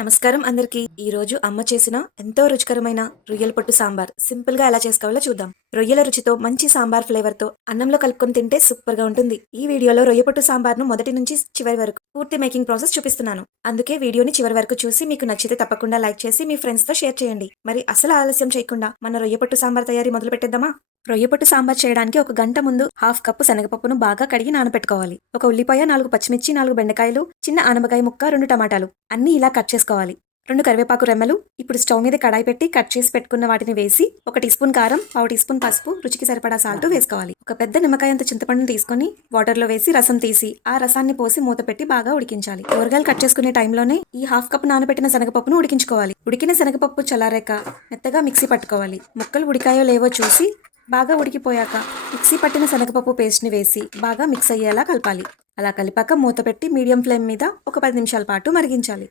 నమస్కారం అందరికి. ఈ రోజు అమ్మ చేసిన ఎంతో రుచికరమైన రొయ్యల పొట్టు సాంబార్ సింపుల్ గా ఎలా చేసుకోవాలో చూద్దాం. రొయ్యల రుచితో మంచి సాంబార్ ఫ్లేవర్ తో అన్నంలో కలుపుకొని తింటే సూపర్ గా ఉంటుంది. ఈ వీడియోలో రొయ్య పొట్టు సాంబార్ ను మొదటి నుంచి చివరి వరకు పూర్తి మేకింగ్ ప్రాసెస్ చూపిస్తున్నాను. అందుకే వీడియోని చివరి వరకు చూసి మీకు నచ్చితే తప్పకుండా లైక్ చేసి మీ ఫ్రెండ్స్ తో షేర్ చేయండి. మరి అసలు ఆలస్యం చేయకుండా మన రొయ్య పొట్టు సాంబార్ తయారీ మొదలు పెట్టేద్దామా? రొయ్యపొట్టు సాంబార్ చేయడానికి ఒక గంట ముందు హాఫ్ కప్పు శనగపప్పును బాగా కడిగి నానబెట్టుకోవాలి. ఒక ఉల్లిపాయ, 4 పచ్చిమిర్చి, 4 బెండకాయలు, చిన్న ఆనపకాయ ముక్క, 2 టమాటాలు అన్ని ఇలా కట్ చేసుకోవాలి. 2 కరివేపాకు రెమ్మలు. ఇప్పుడు స్టవ్ మీద కడాయి పెట్టి కట్ చేసి పెట్టుకున్న వాటిని వేసి 1 టీ స్పూన్ కారం, 1/2 టీ స్పూన్ పసుపు, రుచికి సరిపడా సాల్ట్ వేసుకోవాలి. ఒక పెద్ద నిమ్మకాయ అంత చింతపండును తీసుకొని వాటర్ లో వేసి రసం తీసి ఆ రసాన్ని పోసి మూత పెట్టి బాగా ఉడికించాలి. కూరగాయలు కట్ చేసుకునే టైంలోనే ఈ హాఫ్ కప్ నానబెట్టిన శనగపప్పును ఉడికించుకోవాలి. ఉడికిన శనగపప్పు చల్లారాక మెత్తగా మిక్సీ పట్టుకోవాలి. ముక్కలు ఉడికాయో లేవో చూసి బాగా ఉడికిపోయాక మిక్సీ పట్టిన శనగపప్పు పేస్ట్ని వేసి బాగా మిక్స్ అయ్యేలా కలపాలి. అలా కలిపాక మూత పెట్టి మీడియం ఫ్లేమ్ మీద ఒక 10 నిమిషాల పాటు మరిగించాలి.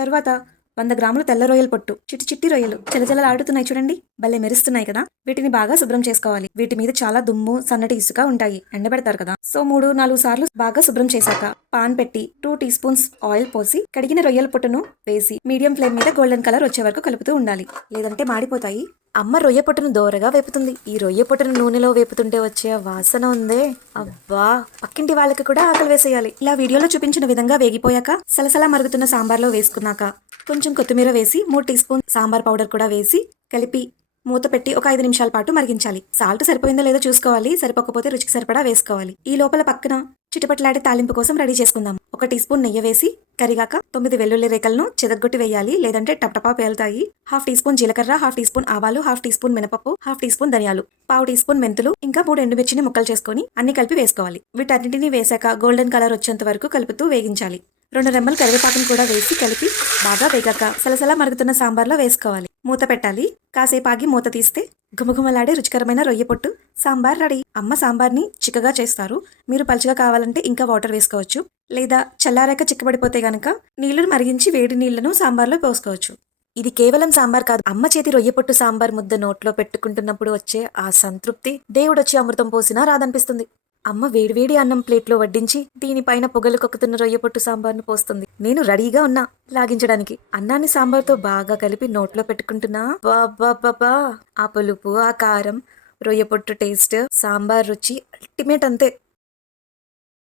తర్వాత 100 గ్రాముల తెల్ల రొయ్యల పొట్టు, చిట్టి చిట్టి రొయ్యలు జలజలలాడుతున్నాయి చూడండి, భలే మెరుస్తున్నాయి కదా. వీటిని బాగా శుభ్రం చేసుకోవాలి. వీటి మీద చాలా దుమ్ము, సన్నటి ఇసుక ఉంటాయి, ఎండబెడతారు కదా. సో 3-4 సార్లు బాగా శుభ్రం చేశాక పాన్ పెట్టి 2 టీ స్పూన్స్ ఆయిల్ పోసి కడిగిన రొయ్యల పొట్టును వేసి మీడియం ఫ్లేమ్ మీద గోల్డెన్ కలర్ వచ్చే వరకు కలుపుతూ ఉండాలి, లేదంటే మాడిపోతాయి. అమ్మ రొయ్య పొట్టును దోరగా వేపుతుంది. ఈ రొయ్య పొట్టును నూనెలో వేపుతుంటే వచ్చే వాసన ఉందే, అబ్బా, పక్కింటి వాళ్ళకి కూడా ఆకలి వేసేయాలి. ఇలా వీడియోలో చూపించిన విధంగా వేగిపోయాక సలసలా మరుగుతున్న సాంబార్లో వేసుకున్నాక కొంచెం కొత్తిమీర వేసి 3 టీ స్పూన్ సాంబార్ పౌడర్ కూడా వేసి కలిపి మూత పెట్టి ఒక 5 నిమిషాల పాటు మరిగించాలి. సాల్ట్ సరిపోయిందో లేదో చూసుకోవాలి, సరిపోకపోతే రుచికి సరిపడా వేసుకోవాలి. ఈ లోపల పక్కన చిటపట్లాడే తాలింపు కోసం రెడీ చేసుకుందాం. 1 టీ స్పూన్ నెయ్యి వేసి కరిగాక 9 వెల్లుల్లి రేకలను చెదగొట్టి వేయాలి, లేదంటే టపటపా పేలుతాయి. 1/2 టీ స్పూన్ జీలకర్ర, 1/2 టీ స్పూన్ ఆవాలు, 1/2 టీ స్పూన్ మినపప్పు, 1/2 టీ స్పూన్ ధనియాలు, 1/2 టీ స్పూన్ మెంతులు, ఇంకా 3 ఎండుమిర్చిని ముక్కలు చేసుకొని అన్ని కలిపి వేసుకోవాలి. వీటన్నింటినీ వేసాక గోల్డెన్ కలర్ వచ్చేంత వరకు కలుపుతూ వేగించాలి. 2 రెమ్మలు కరివేపాకును కూడా వేసి కలిపి బాగా వేగాక సలసలా మరుగుతున్న సాంబార్లో వేసుకోవాలి. మూత పెట్టాలి. కాసేపు ఆగి మూత తీస్తే గుమగుమలాడే రుచికరమైన రొయ్య పొట్టు సాంబార్ రెడీ. అమ్మ సాంబార్ని చిక్కగా చేస్తారు. మీరు పలుచగా కావాలంటే ఇంకా వాటర్ వేసుకోవచ్చు, లేదా చల్లారాక చిక్కబడిపోతే గనక నీళ్లు మరిగించి వేడి నీళ్లను సాంబార్లో పోసుకోవచ్చు. ఇది కేవలం సాంబార్ కాదు, అమ్మ చేతి రొయ్య పొట్టు సాంబార్ ముద్ద నోట్లో పెట్టుకుంటున్నప్పుడు వచ్చే ఆ సంతృప్తి దేవుడొచ్చి అమృతం పోసినా రాదనిపిస్తుంది. అమ్మ వేడివేడి అన్నం ప్లేట్లో వడ్డించి దీనిపైన పొగలు కొక్కుతున్న రొయ్య పొట్టు సాంబార్ను పోస్తుంది. నేను రెడీగా ఉన్నా లాగించడానికి. అన్నాన్ని సాంబార్తో బాగా కలిపి నోట్లో పెట్టుకుంటున్నా. బాబా, ఆ పులుపు, ఆ కారం, రొయ్య పొట్టు టేస్ట్, సాంబార్ రుచి అల్టిమేట్ అంతే.